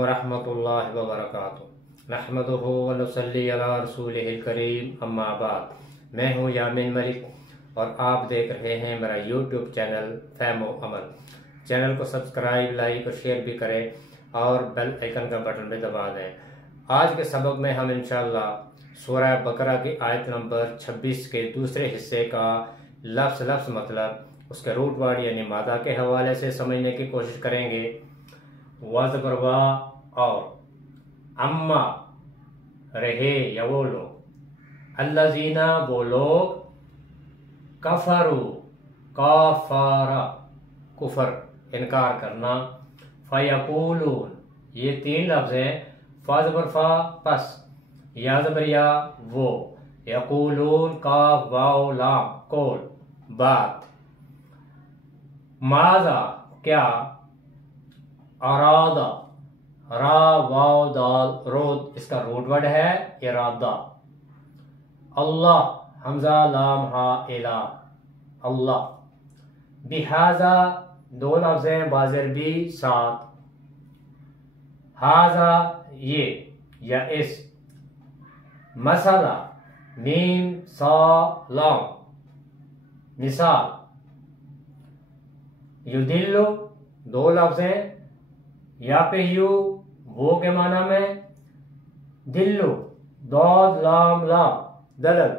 वरहमतुल्लाहि वबरकातुहू। नहमदुहु व नुसल्ली अला रसूलिहिल करीम, अम्मा बाद। मैं हूँ यामिन मलिक और आप देख रहे हैं मेरा यूट्यूब चैनल फहमो अमल। चैनल को सब्सक्राइब, लाइक और शेयर भी करें और बेल आइकन का बटन भी दबा दें। आज के सबक में हम इंशाअल्लाह सूरह बकरा की आयत नंबर 26 के दूसरे हिस्से का लफ्ज़ मतलब उसके रूट वर्ड यानी मादा के हवाले से समझने की कोशिश करेंगे। वज़बरवा और अम्मा रहे या वो लोग, अल्लज़ीना वो लोग, कफरू काफारा कुफर इनकार करना, फयकूलून ये तीन लफ्ज़ हैं। फ़ज़बरफ़ा पस, या ज़बरिया वो, यकूलून का वाव लाम कोल बात, माज़ा क्या, अरादा रा वाव दाल रोद इसका रूट वर्ड है इरादा, अल्लाह हमजा लाम हा इला अल्लाह, बिहाजा दो लफ्ज़ हैं बाज़र भी साथ, हाजा ये या इस, मसला मीम सा लाम मिसाल, युदिल्लु दो लफ्ज़ हैं या पे यू वो के माना में, दिल्लु दौद लाम लाम दलल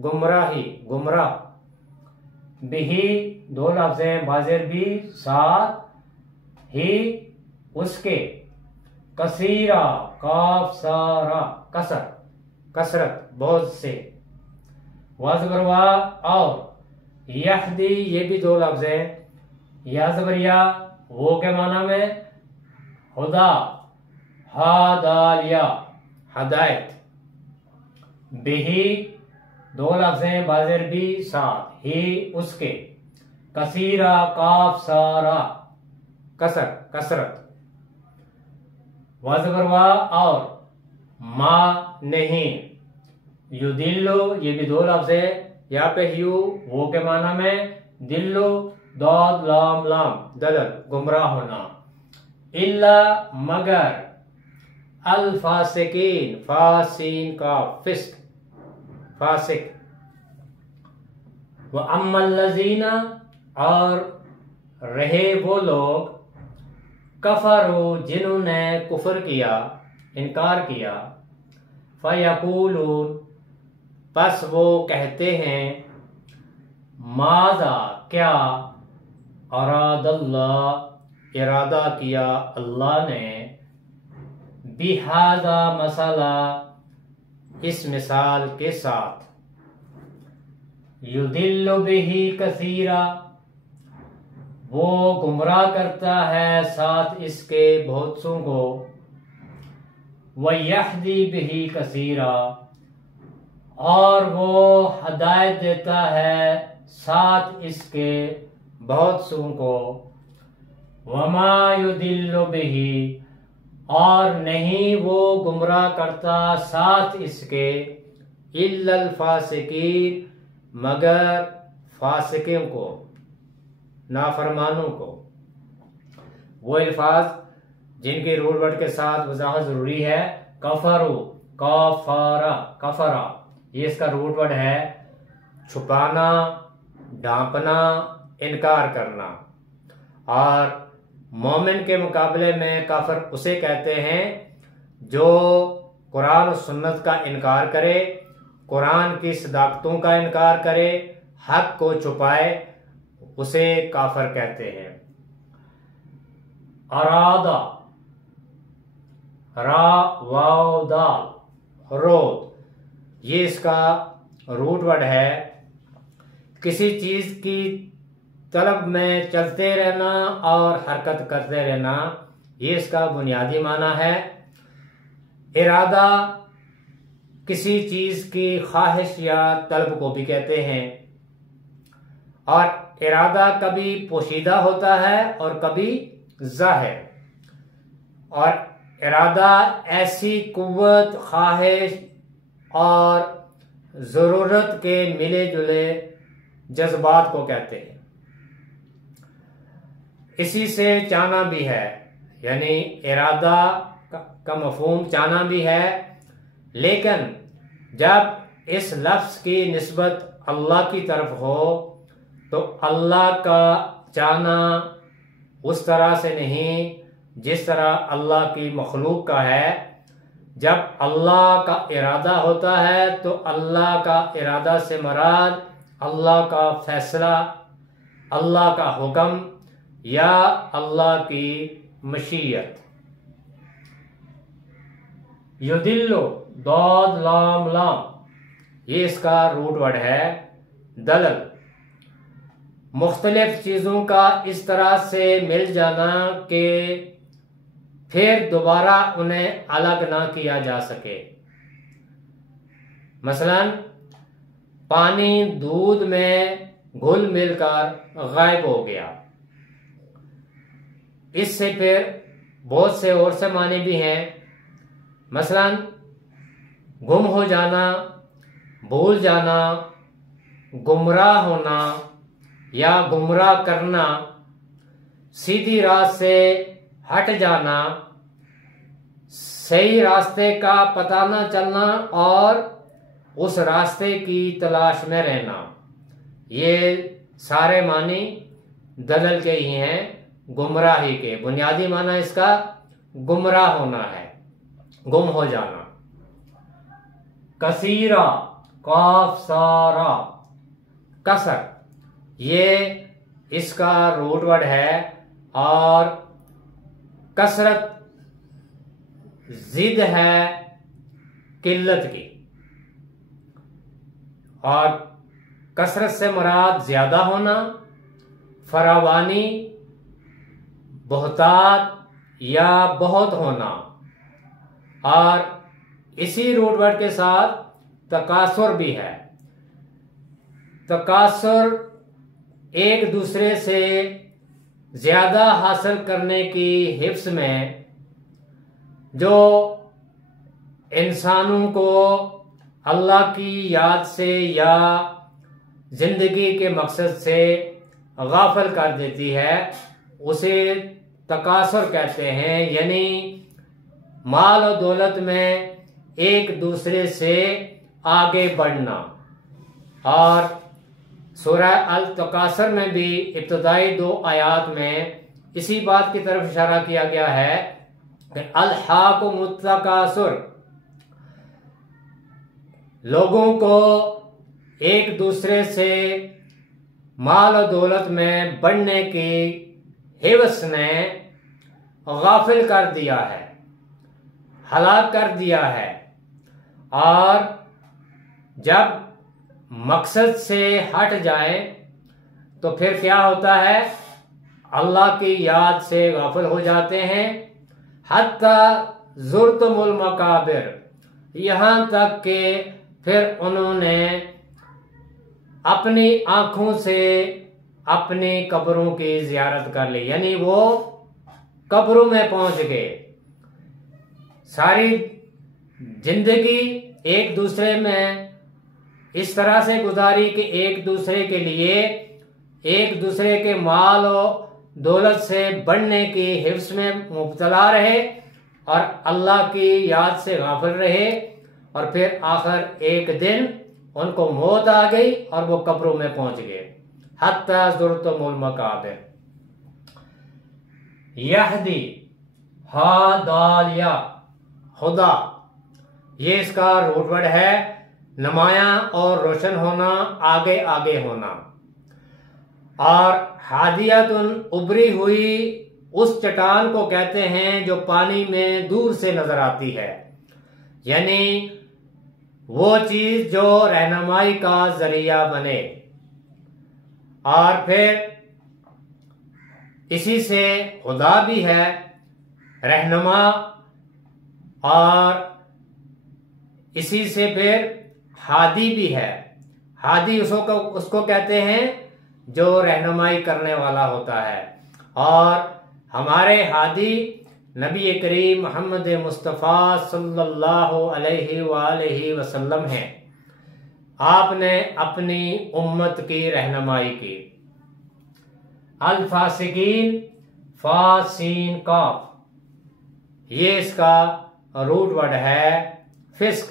गुमराही गुमराह, बिही दो लफ्ज़ हैं बाज़र भी साथ ही उसके, कसीरा काफ सारा कसर कसरत बहुत से, वज़बरवा और यहदी ये भी दो लफ्ज़ हैं या ज़बरिया वो के माना में, हुदा हादालिया हदायत, बिही दो लफ्ज़ हैं बाज़र भी साथ ही उसके, कसीरा काफ सारा कसर कसरत, वज़बरवा और मा नहीं, युदिल्लो ये भी दो लफ्ज़ है या पे यू वो के माना में, दिल्लो दौद लाम लाम दलल गुमराह होना, इल्ला मगर, अल फासिकीन फासीन का फिस्क फासिक, व अम्मल लज़ीना और रहे वो लोग, कफरो जिन्होंने कुफर किया इनकार किया, फयकूलून बस वो कहते हैं, माज़ा क्या, अरादल्लाह इरादा किया अल्लाह ने, बिहाजा मसला इस मिसाल के साथ, युदिल्लु बिही कसीरा वो गुमराह करता है साथ इसके बहुत सों को, वयहदी बिही कसीरा और वो हदायत देता है साथ इसके बहुत सों को, वमा युदिल्लु बिही और नहीं वो गुमराह करता साथ इसके, इल्लल फासिकीन मगर फासिकों को नाफरमानों को। वो अल्फाज जिनके रूट वर्ड के साथ वजाहत जरूरी है, कफरू काफारा कफरा ये इसका रूट वर्ड है छुपाना, ढांपना, इनकार करना। और मोमिन के मुकाबले में काफिर उसे कहते हैं जो कुरान और सुन्नत का इनकार करे, कुरान की सदाकतों का इनकार करे, हक को छुपाए, उसे काफिर कहते हैं। अरादा रा वाव दाल रोद ये इसका रूट वर्ड है। किसी चीज की तलब में चलते रहना और हरकत करते रहना, ये इसका बुनियादी माना है। इरादा किसी चीज की ख्वाहिश या तलब को भी कहते हैं। और इरादा कभी पोशीदा होता है और कभी ज़ाहिर, और इरादा ऐसी कुव्वत, ख्वाहिश और ज़रूरत के मिले जुले जज्बात को कहते हैं। इसी से चाहना भी है, यानी इरादा का मफहूम चाहना भी है, लेकिन जब इस लफ्ज़ की निस्बत अल्लाह की तरफ हो तो अल्लाह का चाहना उस तरह से नहीं जिस तरह अल्लाह की मखलूक का है। जब अल्लाह का इरादा होता है तो अल्लाह का इरादा से मुराद अल्लाह का फैसला, अल्लाह का हुक्म या अल्लाह की मशीयत। युदिल्लो, दाद लाम लाम, ये इसका रूट वर्ड है। दलल, मुख्तलिफ चीज़ों का इस तरह से मिल जाना कि फिर दोबारा उन्हें अलग ना किया जा सके। मसलन पानी दूध में घुल मिलकर गायब हो गया। इससे फिर बहुत से और से माने भी हैं। मसलन गुम हो जाना, भूल जाना, गुमराह होना या गुमराह करना, सीधी राह से हट जाना, सही रास्ते का पता न चलना और उस रास्ते की तलाश में रहना। ये सारे मानी दलल के ही हैं, गुमराही के। बुनियादी माना इसका गुमराह होना है, गुम हो जाना। कसीरा, काफ सारा, कसर, ये इसका रूट वर्ड है और कसरत जिद है किल्लत की, और कसरत से मुराद ज्यादा होना, फरावानी, बहुतात या बहुत होना। और इसी रूट वर्ड के साथ तकासुर भी है। तकासुर एक दूसरे से ज्यादा हासिल करने की हिफ्स में जो इंसानों को अल्लाह की याद से या जिंदगी के मकसद से गाफिल कर देती है, उसे तकासुर कहते हैं। यानी माल और दौलत में एक दूसरे से आगे बढ़ना। और सूरह अल तकासुर में भी इब्तदाई 2 आयात में इसी बात की तरफ इशारा किया गया है कि अल्हाकुमुत तकासुर, लोगों को एक दूसरे से माल और दौलत में बढ़ने की हिवस ने गाफिल कर दिया है, हलाक कर दिया है। और जब मकसद से हट जाए तो फिर क्या होता है, अल्लाह की याद से गाफिल हो जाते हैं। हत्ता ज़ुरतुमुल मकाबिर, यहाँ तक कि फिर उन्होंने अपनी आंखों से अपनी कब्रों की जियारत कर ली, यानी वो कब्रों में पहुंच गए। सारी जिंदगी एक दूसरे में इस तरह से गुजारी कि एक दूसरे के लिए, एक दूसरे के माल और दौलत से बढ़ने की हिफ्स में मुब्तला रहे और अल्लाह की याद से गाफिल रहे। और फिर आखिर एक दिन उनको मौत आ गई और वो कब्रों में पहुंच गए। हत्ता ज़ुरतुमुल मकाबिर। यहदी, हा दाल या, खुदा, ये इसका रूट वर्ड है। नुमाया और रोशन होना, आगे आगे होना। और हादियातुन, उभरी हुई उस चट्टान को कहते हैं जो पानी में दूर से नजर आती है, यानी वो चीज जो रहनुमाई का जरिया बने। और फिर इसी से खुदा भी है, रहनुमा, और इसी से फिर हादी भी है। हादी उसको कहते हैं जो रहनुमाई करने वाला होता है। और हमारे हादी नबी करीम मोहम्मद मुस्तफ़ा सल्लल्लाहु अलैहि वसल्लम हैं। आपने अपनी उम्मत की रहनुमाई की। अल फासिकीन फासीन काफ, ये इसका रूट वर्ड है। फिस्क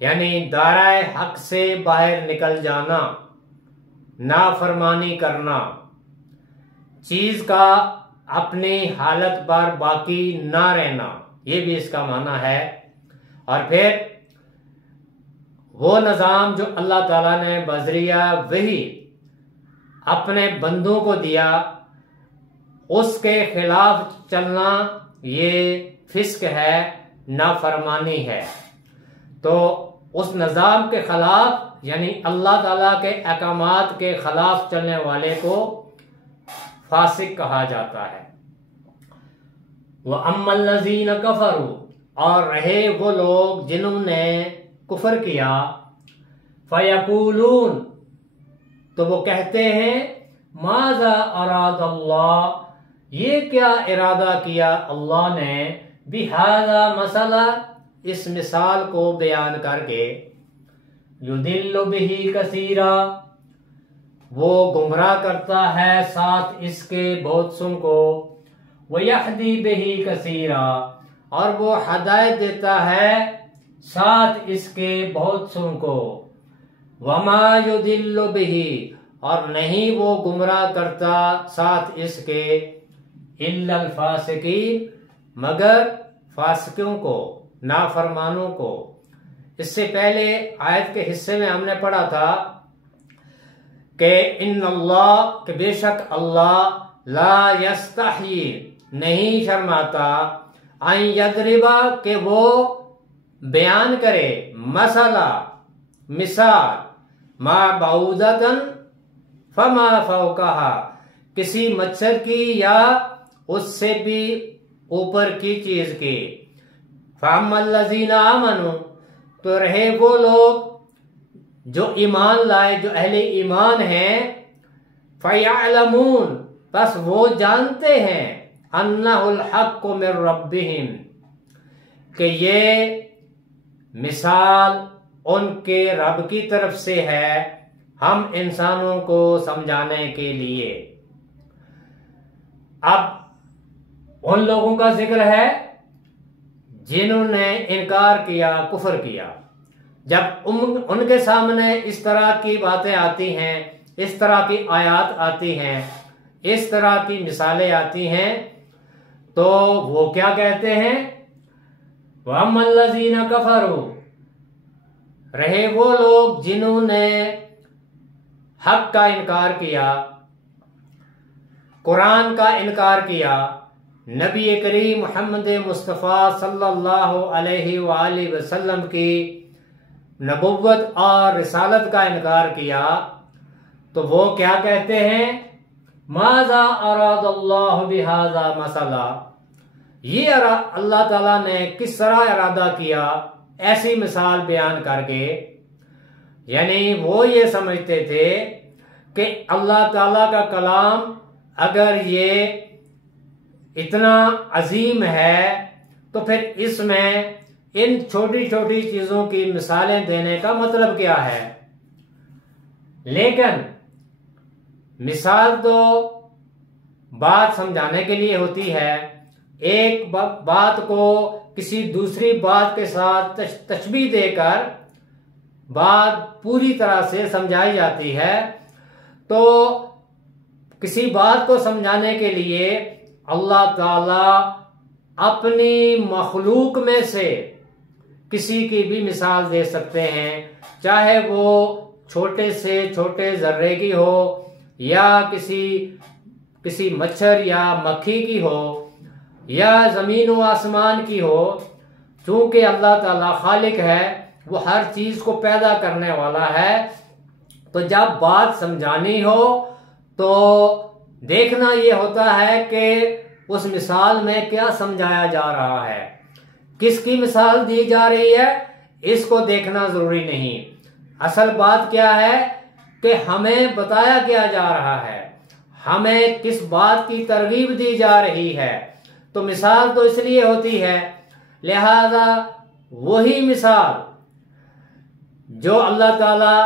यानी दायरे हक से बाहर निकल जाना, नाफरमानी करना, चीज का अपनी हालत पर बाकी ना रहना, ये भी इसका माना है। और फिर वो निज़ाम जो अल्लाह ताला ने बजरिया वही अपने बंदों को दिया, उसके खिलाफ चलना ये फिस्क है, नाफरमानी है। तो उस निज़ाम के खिलाफ यानी अल्लाह ताला के अहकामात के खिलाफ चलने वाले को फासिक कहा जाता है। वह अम्मल्लज़ीन कफरू, और रहे वो लोग जिन्होंने कुफर किया, फयकूलून, तो वो कहते हैं माज़ा अरादल्लाह, ये क्या इरादा किया अल्लाह ने, बिहाज़ा मसला, इस मिसाल को बयान करके, युदिल्लु बिही कसीरा, वो गुमराह करता है साथ इसके बहुत सुन को, वयहदी बिही कसीरा, और वो हदायत देता है साथ इसके बहुत सुन को, वमा युदिल्लु बिही, और नहीं वो गुमराह करता साथ इसके, इल्लल फासिकीन, मगर फासिकों को, नाफरमानों को। इससे पहले आयत के हिस्से में हमने पढ़ा था कि इन्नल्लाह, कि बेशक अल्लाह, ला यस्तही, नहीं शर्माता, अन यदरिबा, के वो बयान करे, मसला, मिसाल, मा बाउदतन फमा फौकाहा, किसी मच्छर की या उससे भी ऊपर की चीज की। फअम्मल्लज़ीना आमनू, तो रहे वो लोग जो ईमान लाए, जो अहले ईमान हैं, फयअलमून, बस वो जानते हैं, अन्नहुल हक़्क़ु मिर रब्बिहिम, कि ये मिसाल उनके रब की तरफ से है, हम इंसानों को समझाने के लिए। अब उन लोगों का जिक्र है जिन्होंने इनकार किया, कुफर किया। जब उनके सामने इस तरह की बातें आती हैं, इस तरह की आयत आती हैं, इस तरह की मिसालें आती हैं, तो वो क्या कहते हैं, वअम्मल्लज़ीना कफरू, रहे वो लोग जिन्होंने हक का इनकार किया, कुरान का इनकार किया, नबी करीम मोहम्मद मुस्तफ़ा सल्लल्लाहु अलैहि वसल्लम की नबुव्वत और रिसालत का इनकार किया, तो वो क्या कहते हैं, माज़ा अरादल्लाहु बिहाज़ा मसला, ये अल्लाह ताला ने किस तरह इरादा किया ऐसी मिसाल बयान करके। यानी वो ये समझते थे कि अल्लाह ताला का कलाम अगर ये इतना अजीम है तो फिर इसमें इन छोटी छोटी चीजों की मिसालें देने का मतलब क्या है। लेकिन मिसाल तो बात समझाने के लिए होती है, एक बात को किसी दूसरी बात के साथ तशबीह देकर बात पूरी तरह से समझाई जाती है। तो किसी बात को समझाने के लिए अल्लाह ताला अपनी मखलूक में से किसी की भी मिसाल दे सकते हैं, चाहे वो छोटे से छोटे जर्रे की हो या किसी मच्छर या मक्खी की हो या जमीन व आसमान की हो। चूंकि अल्लाह ताला खालिक है, वो हर चीज को पैदा करने वाला है, तो जब बात समझानी हो तो देखना ये होता है कि उस मिसाल में क्या समझाया जा रहा है, किसकी मिसाल दी जा रही है, इसको देखना जरूरी नहीं। असल बात क्या है कि हमें बताया क्या जा रहा है, हमें किस बात की तरगीब दी जा रही है। तो मिसाल तो इसलिए होती है, लिहाजा वही मिसाल जो अल्लाह ताला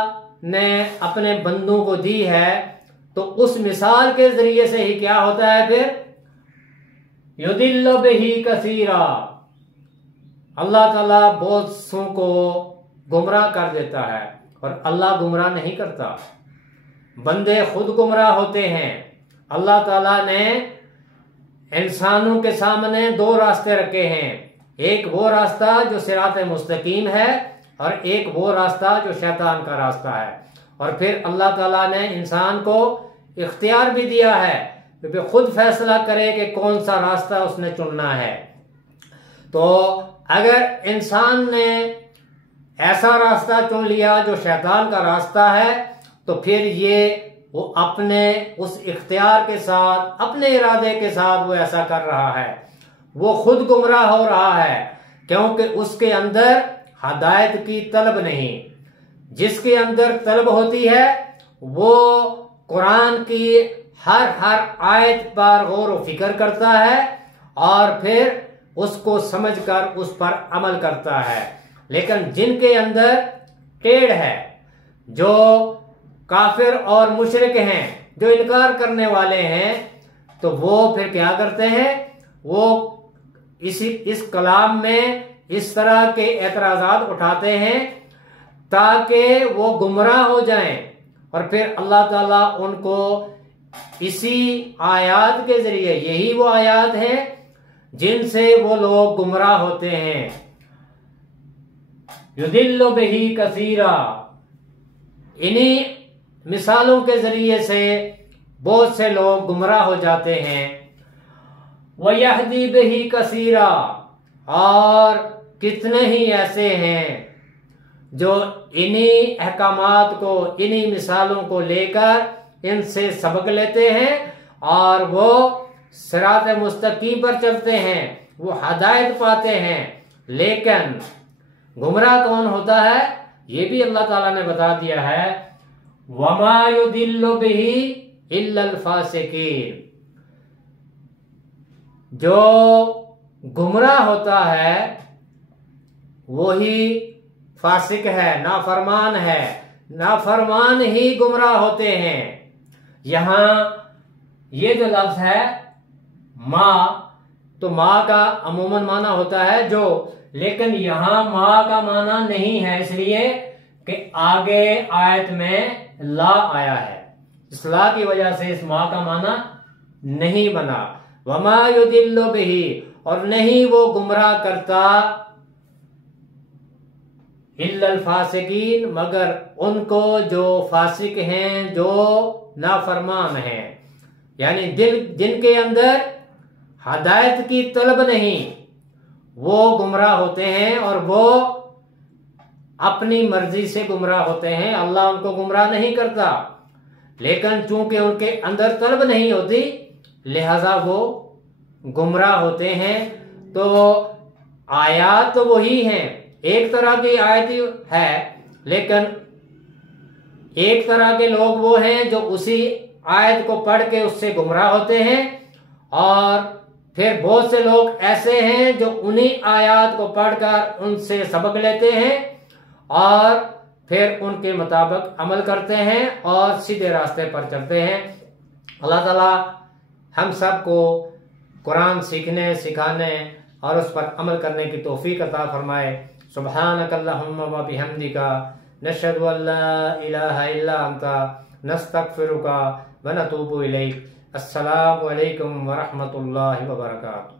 ने अपने बंदों को दी है, तो उस मिसाल के जरिए से ही क्या होता है, फिर युदिल्लु बिही कसीरा, अल्लाह ताला बहुत सौ को गुमराह कर देता है। और अल्लाह गुमराह नहीं करता, बंदे खुद गुमराह होते हैं। अल्लाह ताला ने इंसानों के सामने दो रास्ते रखे हैं, एक वो रास्ता जो सिरात मुस्तकीम है और एक वो रास्ता जो शैतान का रास्ता है। और फिर अल्लाह ताला ने इंसान को इख्तियार भी दिया है कि खुद फैसला करे कि कौन सा रास्ता उसने चुनना है। तो अगर इंसान ने ऐसा रास्ता चुन लिया जो शैतान का रास्ता है, तो फिर ये वो अपने उस इख्तियार के साथ, अपने इरादे के साथ वो ऐसा कर रहा है, वो खुद गुमराह हो रहा है, क्योंकि उसके अंदर हदायत की तलब नहीं। जिसके अंदर तलब होती है वो कुरान की हर आयत पर गौर व फिक्र करता है और फिर उसको समझकर उस पर अमल करता है। लेकिन जिनके अंदर टेढ़ है, जो काफिर और मुशरिक हैं, जो इनकार करने वाले हैं, तो वो फिर क्या करते हैं, वो इस कलाम में इस तरह के एतराजात उठाते हैं ताकि वो गुमराह हो जाएं। और फिर अल्लाह ताला उनको इसी आयात के जरिए, यही वो आयात हैं जिनसे वो लोग गुमराह होते हैं। युदिल्लु बिही कसीरा, इन्हीं मिसालों के जरिए से बहुत से लोग गुमराह हो जाते हैं। वयहदी बिही कसीरा, और कितने ही ऐसे हैं जो इन्हीं अहकामात को, इन्हीं मिसालों को लेकर इनसे सबक लेते हैं और वो सिरात मुस्तकीम पर चलते हैं, वो हदायत पाते हैं। लेकिन गुमराह कौन होता है, ये भी अल्लाह ताला ने बता दिया है, वमा युदिल्लु बिही इल्लल फासिकीन, जो गुमराह होता है वही फासिक है, नाफरमान है, नाफरमान ही गुमराह होते हैं। यहां ये जो लफ्ज है माँ, तो माँ का अमूमन माना होता है जो, लेकिन यहां माँ का माना नहीं है, इसलिए कि आगे आयत में ला आया है। इस ला की वजह से इस माँ का माना नहीं बना। वमा युदिल्लु बिही, और नहीं वो गुमराह करता इल्लल फासिकीन, मगर उनको जो फासिक हैं, जो नाफरमान हैं, यानी जिनके अंदर हदायत की तलब नहीं, वो गुमराह होते हैं और वो अपनी मर्जी से गुमराह होते हैं। अल्लाह उनको गुमराह नहीं करता, लेकिन चूंकि उनके अंदर तलब नहीं होती लिहाजा वो गुमराह होते हैं। तो आयात तो वही हैं, एक तरह की आयत है, लेकिन एक तरह के लोग वो हैं जो उसी आयत को पढ़ के उससे गुमराह होते हैं, और फिर बहुत से लोग ऐसे हैं जो उन्हीं आयत को पढ़कर उनसे सबक लेते हैं और फिर उनके मुताबिक अमल करते हैं और सीधे रास्ते पर चलते हैं। अल्लाह ताला हम सबको कुरान सीखने, सिखाने और उस पर अमल करने की तौफीक अता फरमाए। सुब्हानकल्लाहुम्मा व बिहम्दिका नशहदु अल्ला इलाहा इल्ला अंता नस्तगफिरुका व नतूबु इलैक। अस्सलामु अलैकुम व रहमतुल्लाहि व बरकातुहू।